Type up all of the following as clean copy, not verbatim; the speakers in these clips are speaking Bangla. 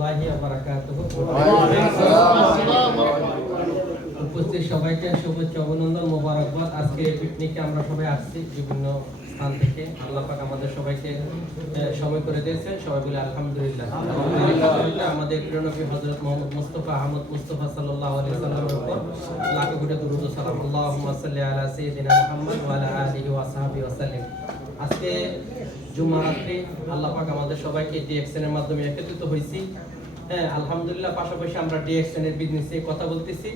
রাহমাতুল্লাহি ওয়া বারাকাতুহু। উপস্থিত সবাইকে শুভেচ্ছা অভিনন্দন মোবারকবাদ। আজকে এই পিকনিকে আমরা সবাই আসছি বিভিন্ন স্থান থেকে। আল্লাহ পাক আমাদের সবাইকে সময় করে দিয়েছেন। সবাই বলে আলহামদুলিল্লাহ। আলহামদুলিল্লাহ। আমাদের প্রিয় নবী হযরত মুহাম্মদ মুস্তাফা আহমদ মুস্তাফা সাল্লাল্লাহু আলাইহি ওয়াসাল্লামের উপর লাখো কোটি দরুদ ও সালাম। আল্লাহুম্মা সাল্লি আলা সাইয়্যিদিনা মুহাম্মদ ওয়া আলা আলিহি ওয়া সাহবিহি ওয়া সাল্লাম। আজকে জুমা রাত্রি আল্লাহ পাক আমাদের সবাইকে ডিএক্সএন এর মাধ্যমে একত্রিত হইছি। হ্যাঁ, আলহামদুলিল্লাহ। পাশাপাশি আমরা ডিএক্সএন এর বিজনেসে কথা বলতেছি।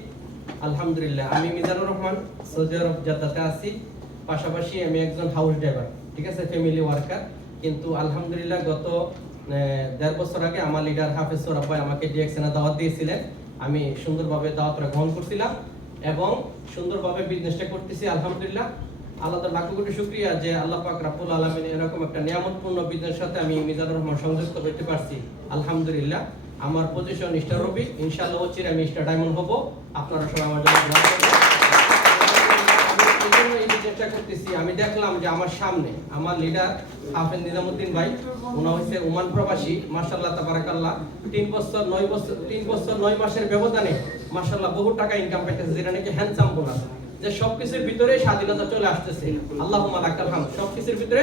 আলহামদুলিল্লাহ। আমি মিজানুর রহমান, সৌদি আরব জাদ্দাতে আছি। পাশাপাশি আমি একজন হাউস ড্রাইভার, ঠিক আছে, ফ্যামিলি ওয়ার্কার। কিন্তু আলহামদুলিল্লাহ গত 1.5 বছর আগে আমার লিডার হাফেজ সোহরাব ভাই আমাকে ডিএক্সএন এ দাওয়াত দিয়েছিলেন। আমি সুন্দরভাবে দাওয়াতটা গ্রহণ করছিলাম এবং সুন্দরভাবে বিজনেসটা করতেছি। আলহামদুলিল্লাহ। আল্লাহর লাখো কোটি শুকরিয়া যে আল্লাহ পাক রব্বুল আলামিন এরকম একটা নিয়ামতপূর্ণ বিজনেসের সাথে আমি মিজানুর রহমান সংযুক্ত করতে পারছি। আলহামদুলিল্লাহ। আমার পজিশন স্টার রবি, ইনশাআল্লাহ চির আমি স্টার ডায়মন্ড হব। আপনারা সবাই আমার জন্য দোয়া করবেন। আমি চেষ্টা করতেছি। আমি দেখলাম যে আমার সামনে আমার লিডার হাফেজ নিজামউদ্দিন ভাই, উনি হইছে ওমান প্রবাসী। মাশাআল্লাহ তাবারাকাল্লাহ। 3 বছর 9 মাসের ব্যবধানে মাশাআল্লাহ বহু টাকা ইনকাম পাইতেছে, যেটা নাকি হ্যান্ডসাম বোনাস। যে সবকিছুর ভিতরে স্বাধীনতা চলে আসতেছে। আল্লাহুম্মা লাকাল হামদ। সবকিছুর ভিতরে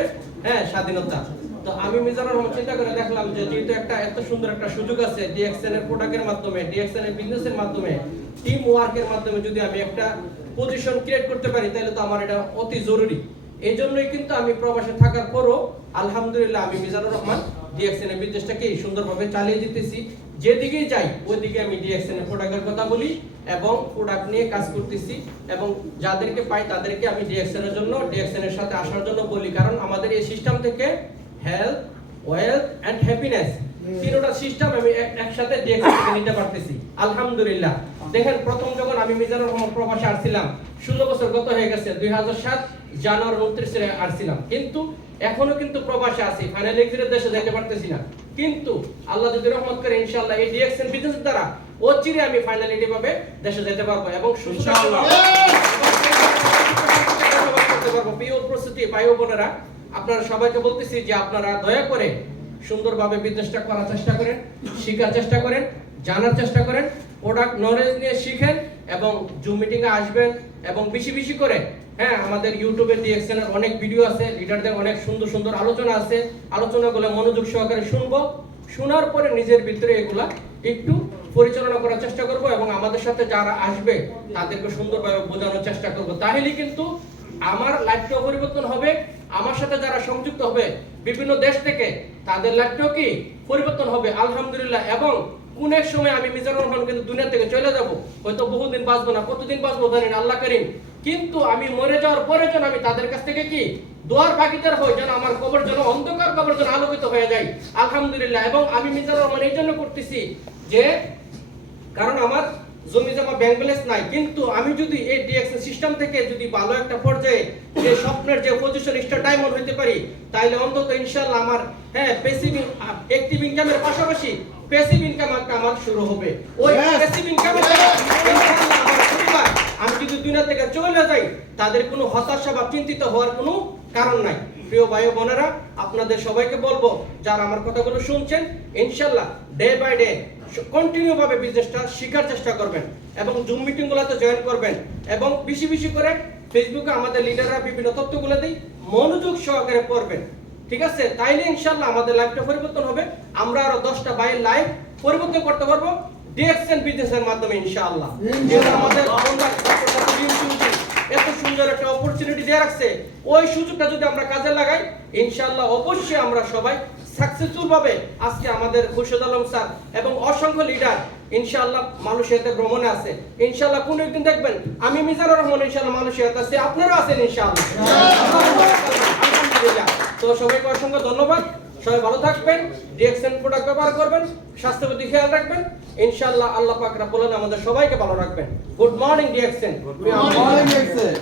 স্বাধীনতা। তো আমি মিজানুর রহমান চিন্তা করে দেখলাম যে যেহেতু একটা এত সুন্দর একটা সুযোগ আছে ডিএক্সএন এর প্রোডাক্টের মাধ্যমে, ডিএক্সএন এর বিজনেসের মাধ্যমে, টিম ওয়ার্কের মাধ্যমে যদি আমি একটা পজিশন ক্রিয়েট করতে পারি তাহলে তো আমার এটা অতি জরুরি। এই জন্যই কিন্তু আমি প্রবাসে থাকার পরও আলহামদুলিল্লাহ আমি মিজানুর রহমান ডিএক্সএন এর বিজনেসটাকে সুন্দরভাবে চালিয়ে দিতেছি। যেদিকেই যাই ওইদিকে আমি ডিএক্সএন এর প্রোডাক্টের কথা বলি এবং প্রোডাক্ট নিয়ে কাজ করতেছি এবং যাদেরকে পাই তাদেরকে আমি ডিএক্সএন এর জন্য, ডিএক্সএন এর সাথে আসার জন্য বলি। কারণ আমাদের এই সিস্টেম থেকে হেলথ, ওয়েলথ এন্ড হ্যাপিনেস তিনটা সিস্টেম আমি একসাথে ডিএক্সএন থেকে নিতে পারতেছি। আলহামদুলিল্লাহ। দেখেন, প্রথম যখন আমি মিজানুর রহমান প্রবাসে আসছিলাম, 16 বছর গত হয়ে গেছে। 2007 জানুয়ারি 29 আসছিলাম, কিন্তু এখনো কিন্তু প্রবাসে আছি। ফাইনাল এক্সিটের দেশে যেতে পারতেছি না। কিন্তু আল্লাহ যদি রহমত করে ইনশাআল্লাহ এই ডিএক্সএন বিজনেসের দ্বারা অচিরে আমি ফাইনালিটি ভাবে দেশে যেতে পারবো এবং ইনশাআল্লাহ করতে পারবো। প্রিয় উপস্থিতি ভাই ও বোনেরা, আপনারা সবাইকে বলতেছি যে আপনারা দয়া করে সুন্দরভাবে বিজনেসটা করার চেষ্টা করেন, শেখার চেষ্টা করেন, জানার চেষ্টা করেন, প্রোডাক্ট নলেজ নিয়ে শিখেন এবং জুম মিটিং এ আসবেন এবং বেশি বেশি করে আমাদের ইউটিউবে ডিএক্সএন এর অনেক ভিডিও আছে, লিডারদের অনেক সুন্দর সুন্দর আলোচনা আছে। আলোচনাগুলো মনোযোগ সহকারে শুনবো। শোনার পরে নিজের ভিতরে এগুলা একটু পরিচালনা করার চেষ্টা করব এবং আমাদের সাথে যারা আসবে তাদেরকে সুন্দরভাবে বোঝানোর চেষ্টা করব। তাহলে কিন্তু আমার লাইফটাও পরিবর্তন হবে, আমার সাথে যারা সংযুক্ত হবে বিভিন্ন দেশ থেকে তাদের লাইফটাও কি পরিবর্তন হবে। আলহামদুলিল্লাহ। এবং কোন এক সময় আমি মিজানুর রহমান কিন্তু দুনিয়া থেকে চলে যাব, হয়তো বহুদিন বাঁচবো না, কতদিন বাঁচবো জানি না, আল্লাহ করিম। কিন্তু আমি মরে যাওয়ার পরে যেন আমি তাদের কাছ থেকে কি দোয়ার ভাগীদার হই, যেন আমার কবর যেন অন্ধকার কবর যেন আলোকিত হয়ে যায়। আলহামদুলিল্লাহ। এবং আমি মিজানুর রহমান এই জন্য করতেছি যে কারণ আমার জমি জমা ব্যাংক ব্যালেন্স নাই, কিন্তু আমি যদি এই ডিএক্সএন সিস্টেম থেকে যদি ভালো একটা পর্যায়ে যে স্বপ্নের যে পজিশন স্টার ডায়মন্ড হইতে পারি, তাইলে অন্তত ইনশাআল্লাহ আমার প্যাসিভ অ্যাক্টিভ ইনকামের পাশাপাশি প্যাসিভ ইনকাম একটা আমার শুরু হবে। ওই প্যাসিভ ইনকামের ইনশাআল্লাহ আমার পরিবার আমি যদি দুনিয়া থেকে চলে যাই তাদের কোনো হতাশা বা চিন্তিত হওয়ার কোনো কারণ নাই। প্রিয় ভাই ও বোনেরা, আপনাদের সবাইকে বলবো যারা আমার কথাগুলো শুনছেন, ইনশাআল্লাহ ডে বাই ডে কন্টিনিউ ভাবে বিজনেসটা শেখার চেষ্টা করবেন এবং জুম মিটিং গুলোতে জয়েন করবেন এবং বেশি বেশি করে ফেসবুকে আমাদের লিডাররা বিভিন্ন তথ্যগুলো দেই, মনোযোগ সহকারে পড়বেন। ঠিক আছে? তাইলে ইনশাআল্লাহ আমাদের লাইফটা পরিবর্তন হবে। আমরা আরো 10টা ভাইয়ের লাইফ পরিবর্তন করতে পারবো ডিএক্সএন বিজনেসের মাধ্যমে ইনশাআল্লাহ। যেটা আমাদের এত সুন্দর একটা অপরচুনিটি দিয়ে রাখছে, ওই সুযোগটা যদি আমরা কাজে লাগাই ইনশাআল্লাহ অবশ্যই আমরা সবাই সাকসেসফুল ভাবে আজকে আমাদের খুরশেদ আলম স্যার এবং অসংখ্য লিডার ইনশাআল্লাহ মালয়েশিয়াতে ভ্রমণে আছে। ইনশাআল্লাহ কোন একদিন দেখবেন আমি মিজানুর রহমান ইনশাআল্লাহ মালয়েশিয়াতে আছি, আপনারা আছেন ইনশাআল্লাহ। আলহামদুলিল্লাহ। তো সবাইকে অসংখ্য ধন্যবাদ। সবাই ভালো থাকবেন, ডিএক্সএন প্রোডাক্ট ব্যবহার করবেন, স্বাস্থ্যের প্রতি খেয়াল রাখবেন। ইনশাআল্লাহ আল্লাহ পাক রব্বুল আলামিন আমাদের সবাইকে ভালো রাখবেন। Good morning DXN. Good morning DXN.